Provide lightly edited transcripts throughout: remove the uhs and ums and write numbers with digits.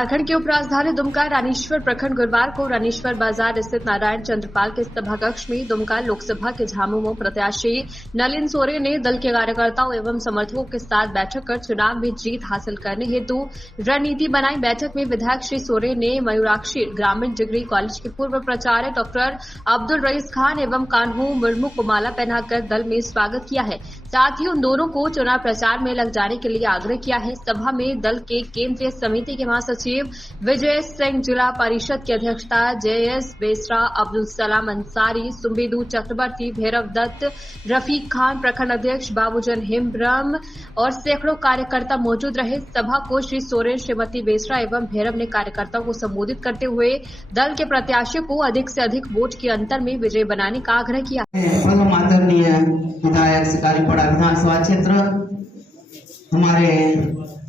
झारखंड की उपराजधानी दुमका रानीश्वर प्रखंड गुरुवार को रानीश्वर बाजार स्थित नारायण चंद्रपाल के सभा कक्ष में दुमका लोकसभा के झामुमो प्रत्याशी नलिन सोरेन ने दल के कार्यकर्ताओं एवं समर्थकों के साथ बैठक कर चुनाव में जीत हासिल करने हेतु रणनीति बनाई। बैठक में विधायक श्री सोरेन ने मयूराक्षी ग्रामीण डिग्री कॉलेज के पूर्व प्राचार्य डॉक्टर अब्दुल रईस खान एवं कान्हू मुर्मू को माला पहनाकर दल में स्वागत किया है। साथ ही उन दोनों को चुनाव प्रचार में लग जाने के लिए आग्रह किया है। सभा में दल के केंद्रीय समिति के महासचिव विजय सिंह, जिला परिषद की अध्यक्षता JS बेसरा, अब्दुल सलाम अंसारी, सुम्बेदू चक्रवर्ती, भैरव दत्त, रफीक खान, प्रखंड अध्यक्ष बाबूजन हेम्ब्रम और सैकड़ों कार्यकर्ता मौजूद रहे। सभा को श्री सोरेन, श्रीमती बेसरा एवं भैरव ने कार्यकर्ताओं को संबोधित करते हुए दल के प्रत्याशियों को अधिक से अधिक वोट के अंतर में विजय बनाने का आग्रह किया। आदरणीय विधायक शिकारीपाड़ा विधानसभा क्षेत्र, हमारे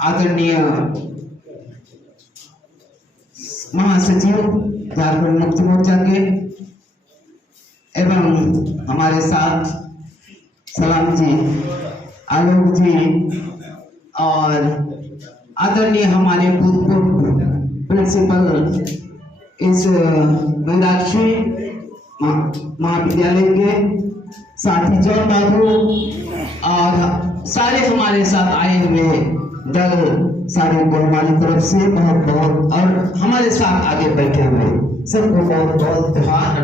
आदरणीय महासचिव झारखंड मुक्ति मोर्चा के एवं हमारे साथ सलाम जी, आलोक जी और आदरणीय हमारे भूतपूर्व प्रिंसिपल इस मयूराक्षी महाविद्यालय के साथी जॉन बाबू और सारे हमारे साथ आए हुए दल सारे को हमारी तरफ से बहुत बहुत और हमारे साथ आगे बैठे हुए सबको बहुत बहुत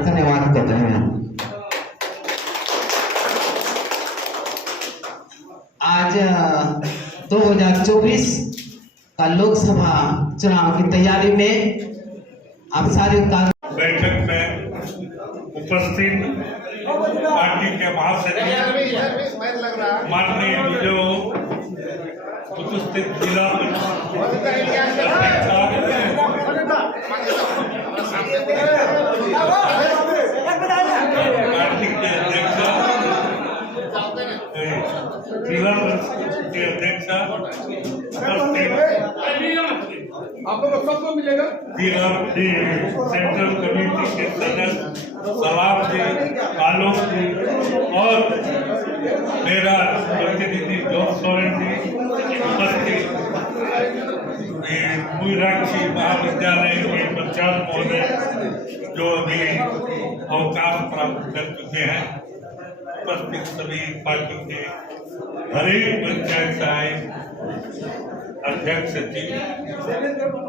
धन्यवाद कर रहे हैं। आज 2024 का लोकसभा चुनाव की तैयारी में आप सारे बैठक में उपस्थित पार्टी के महासचिव माननीय जो उपस्थित जिला पार्टी के अध्यक्ष, जिला के अध्यक्ष, सबको मिलेगा, सेंट्रल कमेटी के सदस्य सलाम जी, आलोक जी और मेरा प्रतिनिधि जॉन सोरेन जी उपस्थित, मयूराक्षी महाविद्यालय के प्राचार्य महोदय जो अभी अवकाश प्राप्त कर चुके हैं, उपस्थित सभी पार्टी के हरेक पंचायत सहायक अध्यक्ष सचिव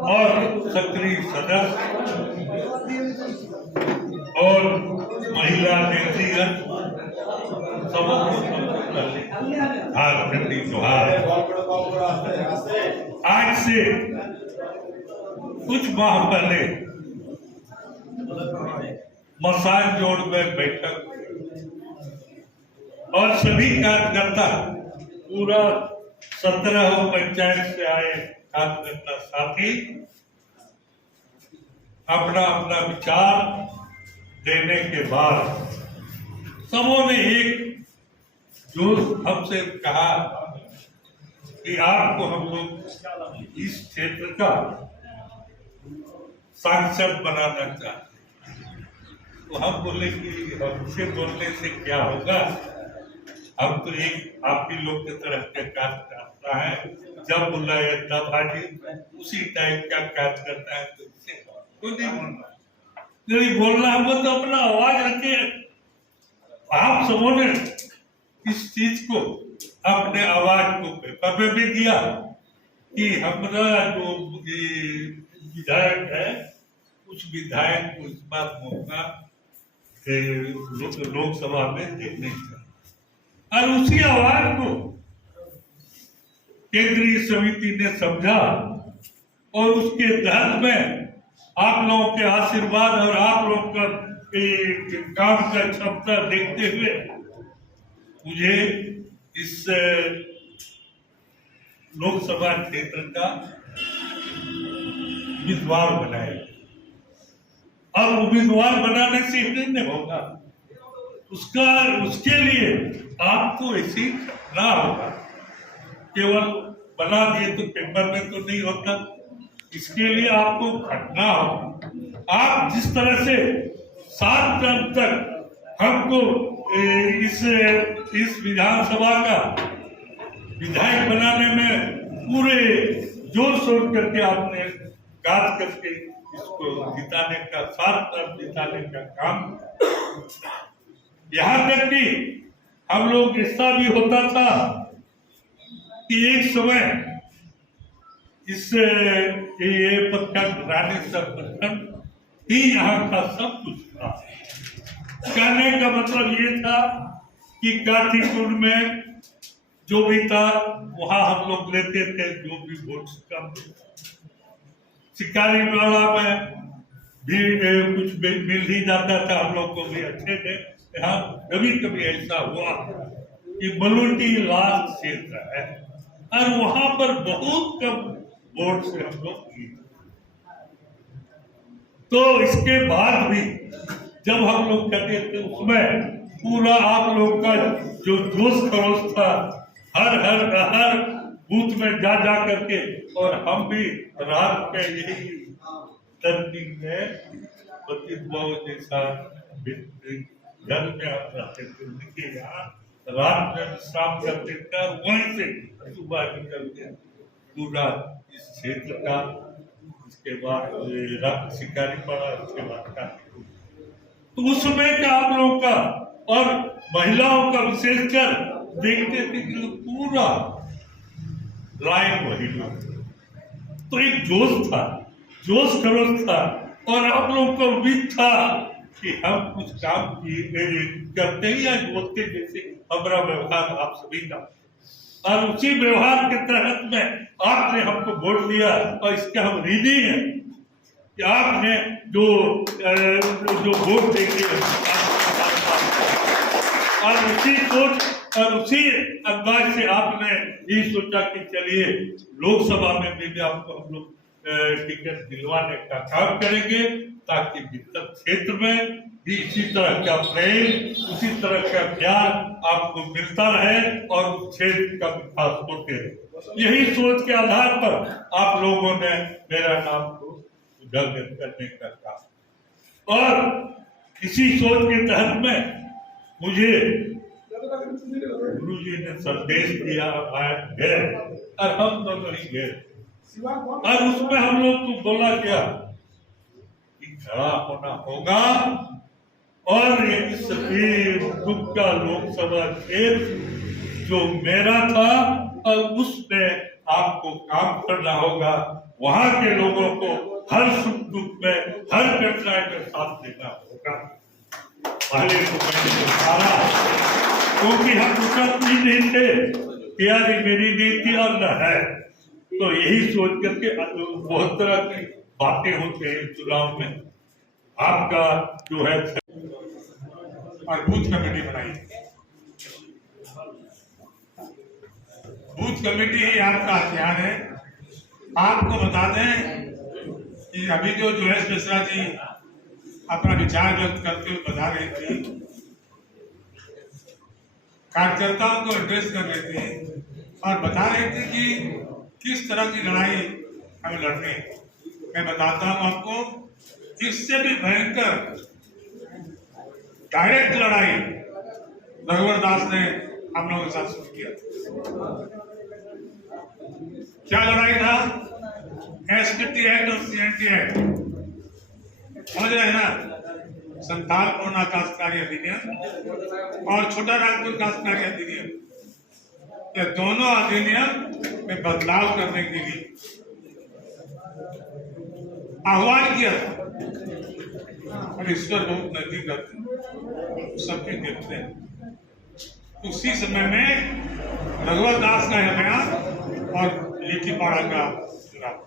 और सक्रिय सदस्य और महिला नेतृगण सबको जोहार। आज से कुछ माह पहले मसान जोड़ में बैठक और सभी कार्यकर्ता पूरा 17 पंचायत से आए कार्यकर्ता साथी अपना अपना विचार देने के बाद सबों ने एक जो हमसे कहा कि आपको हम लोग इस क्षेत्र का सांसद बनाना चाहते हैं। तो हम बोले कि हमसे बोलने से क्या होगा, हम तो एक आप ही लोग की तरह के कार्य करता है, जब बुलाए तब हाजिर, उसी टाइप का कार्य करता है। तो इससे तो नहीं बोलना, हम तो अपना आवाज रखे। आप सबों ने इस चीज को अपने आवाज को पेपर में भी दिया कि हमारा जो विधायक है उस विधायक को इस बार मौका लोकसभा में देखने का, और उसी आवाज को केंद्रीय समिति ने समझा और उसके तहत में आप लोगों के आशीर्वाद और आप लोगों का काम का क्षमता देखते हुए मुझे इस लोकसभा क्षेत्र का उम्मीदवार बनाया। और उम्मीदवार बनाने से ही नहीं होगा, उसके लिए आपको ऐसी ना होगा, केवल बना दिए तो पेपर में तो नहीं होता, इसके लिए आपको खटना होगा। आप जिस तरह से 7 टर्म तक हमको इस विधानसभा का विधायक बनाने में पूरे जोर शोर करके आपने विकास करके इसको जिताने का, 7 टर्म जिताने का काम। यहाँ तक कि हम लोग ऐसा भी होता था कि एक समय इस ये प्रखंड रानीसर प्रखंड ही यहाँ का सब कुछ था। कहने का मतलब ये था कि काठीपुर में जो भी था वहां हम लोग लेते थे, जो भी वोट कम। शिकारी वाला में भी कुछ मिल ही जाता था, हम लोग को भी अच्छे थे। यहाँ कभी कभी ऐसा हुआ कि मलूटी लास्ट क्षेत्र है और वहां पर बहुत कम वोट से हम लोग जीते। तो इसके बाद भी जब हम लोग कहते थे उसमें पूरा आप लोग का जो जोश खरोश था, हर बूथ में जा करके, और हम भी रात में यही टर्निंग में 25 जैसा घर में आप रहते थे, उनके यहाँ रात में विश्राम करते थे, वहीं से सुबह निकल के पूरा इस क्षेत्र का, इसके बाद शिकारी पड़ा, उसके बाद का। तो उस समय का आप लोगों का और महिलाओं का विशेषकर देखते थे कि पूरा लाइन वही लोग, तो एक जोश था, जोश खरोश था, और आप लोगों को उम्मीद था कि हम कुछ काम करते ही या बोलते जैसे हमारा व्यवहार आप सभी का, और उसी व्यवहार के तहत में आपने हमको वोट दिया, और इसका हम ऋणी हैं कि आपने जो वोट देके और उसी सोच और उसी अंदाज से आपने ये सोचा कि चलिए लोकसभा में भी आपको हम लोग टिकट दिलवाने का काम करेंगे, ताकि विकसित क्षेत्र में भी इसी तरह का प्रेम, उसी तरह का प्यार आपको मिलता रहे और उस क्षेत्र का विकास होते रहे। यही सोच के आधार पर आप लोगों ने मेरा नाम को उजागर करने का काम, और इसी सोच के तहत में मुझे गुरु जी ने संदेश दिया गए, और हम दोनों ही गए, और उसमें हम लोग को बोला गया कि खड़ा होना होगा, और इस दुख का लोकसभा क्षेत्र जो मेरा था, और उसमें आपको काम करना होगा, वहां के लोगों को हर सुख दुख में, हर कठिनाई में साथ देना होगा। पहले तो मैंने सारा, क्योंकि हम उसका नहीं थे, तैयारी मेरी नहीं थी और न है, तो यही सोच करके बहुत तरह की बातें होती हैं चुनाव में। आपका जो है और बूथ कमेटी बनाई, बूथ कमेटी ही आपका हथियार है। आपको बता दें कि अभी जो जोयस मिश्रा जी अपना विचार व्यक्त करते हुए बता रही थी, कार्यकर्ताओं को एड्रेस कर रहे थे और बता रहे थे कि किस तरह की लड़ाई हमें लड़नी। मैं बताता हूं आपको, इससे भी भयंकर डायरेक्ट लड़ाई रघुवर दास ने हम लोगों के साथ शुरू किया। क्या लड़ाई था? एसपीटी एक्ट और सीएनटी एक्ट, समझ रहे हैं ना? संथाल पूर्णा काश्तकारी अधिनियम और छोटा नागपुर काश्तकारी अधिनियम, ये दोनों अधिनियम में बदलाव करने के लिए आह्वान किया था। और ईश्वर बहुत नजदीक रहते हैं, सबके देखते हैं। उसी समय में रघुवर दास का अभियान और लीचीपाड़ा का चुनाव,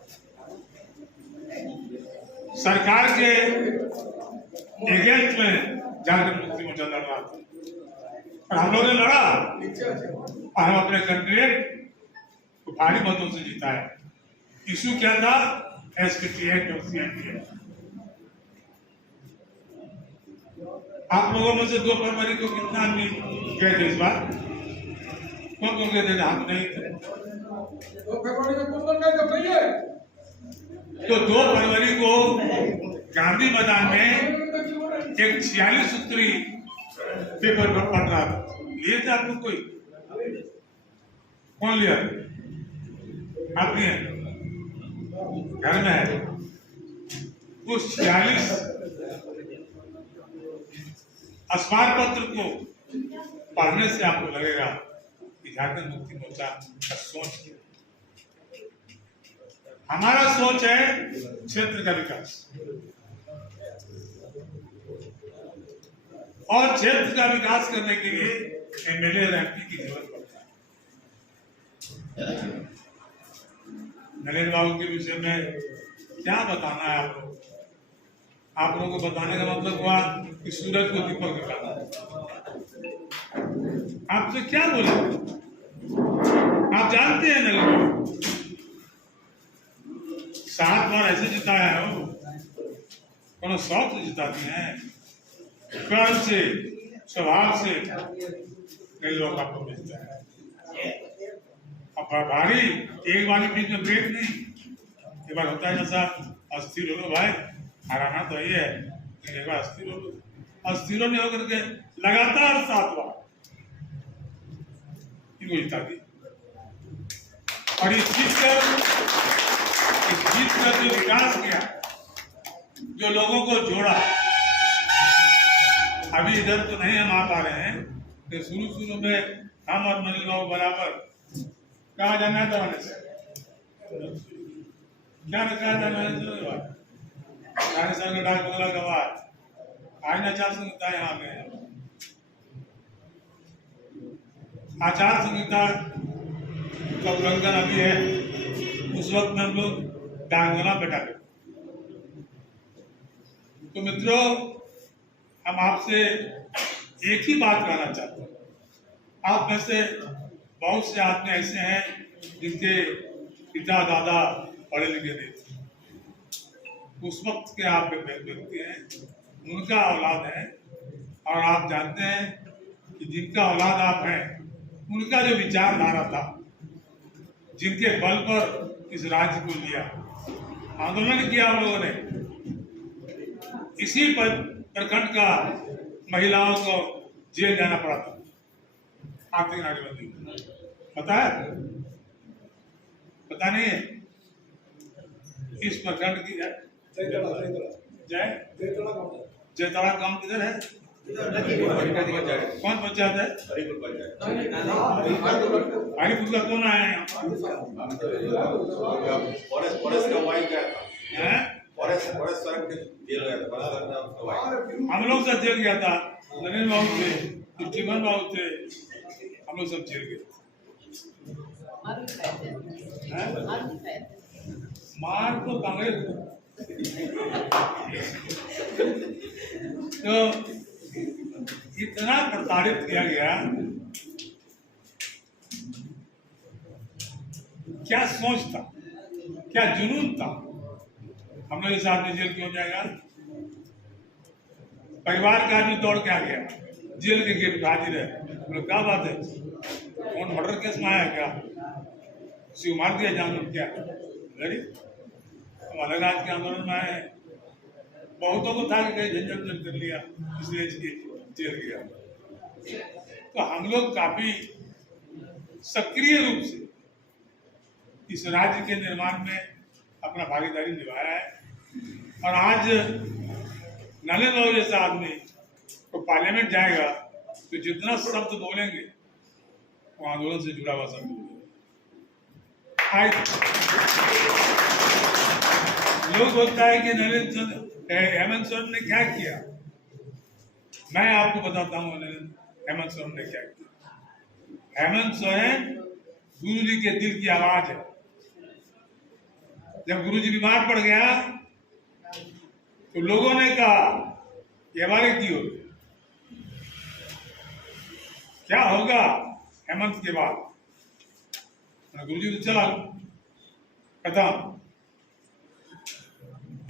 सरकार के एगेंस्ट में जाकर मुक्ति मोर्चा लड़ रहा था, और हम लोगों ने लड़ा और हम अपने कैंडिडेट को भारी मतों से जीता है। इशू क्या था? एसपीटी एक्ट और सीएनटी एक्ट। आप लोगों में से 2 फरवरी को कितना आदमी गए थे इस बार? कौन गए थे? हाथ नहीं थे। 2 फरवरी को कौन गए थे? तो 2 फरवरी को गांधी मैदान में एक 46 सूत्री पेपर पर पढ़ रहा था। लिए थे आपको कोई? कौन लिया? आप नहीं है, घर में है। उस 46 अखबार पत्र को पढ़ने से आपको लगेगा कि झारखंड मुक्ति मोर्चा का सोच क्या है। हमारा सोच है क्षेत्र का विकास, और क्षेत्र का विकास करने के लिए एमएलए और एमपी की जरूरत पड़ता है। नरेंद्र बाबू के विषय में क्या बताना है आप लोग? आप लोगों को बताने का मतलब हुआ कि सूरज को दीपक दिखाना। आपसे क्या बोले? आप जानते हैं नरेंद्र बाबू 7 बार ऐसे जिताया है वो, कोनो शौक से जिताती हैं, कर्म से, स्वभाव से कई लोग आपको मिलता है। अब भारी एक बार बीच में ब्रेक नहीं, एक बार होता है जैसा अस्थिर हो लो भाई, हराना तो ही है, एक बार अस्थिर हो लो, अस्थिर नहीं होकर के लगातार 7 बार इनको जिता दी। और इस जीत का जो विकास किया, जो लोगों को जोड़ा, अभी इधर तो नहीं हम आ पा रहे हैं, तो शुरू में हम और नलिन बाबू बराबर कहा जाना था वाले से क्या कहा जाना है सर का डाक बंगला का बात आईना आचार संहिता यहाँ में आचार संहिता का उल्लंघन अभी है। उस वक्त में हम लोग डाक बंगला बैठा गए। तो मित्रों, हम आपसे एक ही बात कहना चाहते हैं। आप में से बहुत से आदमी ऐसे हैं जिनके पिता दादा पढ़े लिखे नहीं थे, उस वक्त के आप व्यक्ति हैं, उनका औलाद है, और आप जानते हैं कि जिनका औलाद आप हैं, उनका जो विचारधारा था, जिनके बल पर इस राज्य को लिया, आंदोलन किया हम लोगों ने, इसी पर प्रखंड का महिलाओं को जेल जाना पड़ा था आर्थिक नाकेबंदी। पता है? पता नहीं है? इस प्रखंड की है जयतड़ा गांव किधर है? कौन पंचायत है? हरिपुर का कौन आया है? हम लोग सब जेल गया था, नरेंद्र बाबू थे, चिमन बाबू थे, हम लोग सब जेल गए। मार तो कांग्रेस तो इतना प्रताड़ित किया गया, क्या सोच था, क्या जुनून था। हम लोग इस आदमी जेल क्यों जाएगा? परिवार का आदमी दौड़ के आ गया, जेल के गेट पे हाजिर है। बोले क्या बात है, कौन मर्डर केस में आया क्या? किसी को मार दिया जानवर क्या? अरे हम अलग आज के आंदोलन में आए, बहुतों को था कि कहीं झंझट कर लिया, इसलिए जेल गया। तो हम लोग काफी सक्रिय रूप से इस राज्य के निर्माण में अपना भागीदारी निभाया है। और आज नलिन बाबू जैसा आदमी तो पार्लियामेंट जाएगा तो जितना शब्द बोलेंगे वो आंदोलन से जुड़ा हुआ शब्द लोग बोलता है कि हेमंत सोरेन ने क्या किया। मैं आपको बताता हूँ हेमंत सोरेन ने क्या किया। हेमंत सोरेन गुरु जी के दिल की आवाज है। जब गुरु जी बीमार पड़ गया तो लोगों ने कहा ये हमारे की होगी, क्या होगा हेमंत के बाद? गुरु जी तो चला खत्म,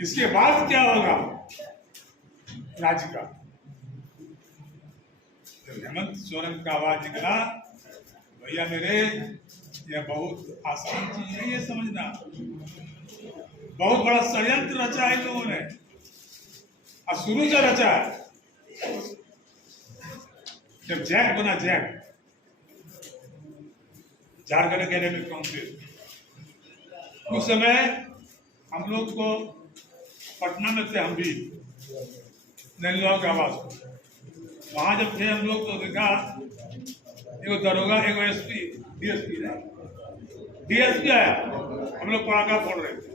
इसके बाद क्या होगा राज्य का? जब हेमंत सोरेन का आवाज निकला, भैया मेरे, यह बहुत आसान चीज नहीं है समझना। बहुत बड़ा षड्यंत्र रचा है लोगों ने, और शुरू से रचा है। जब जैक बना, जैक झारखंड एकेडमिक काउंसिल, उस समय हम लोग को पटना में थे हम भी नैनीताल के आवास। वहाँ जब थे हम लोग तो देखा एगो दरोगा एगो एसपी डीएसपी आया, हम लोग पटाखा फोड़ रहे थे।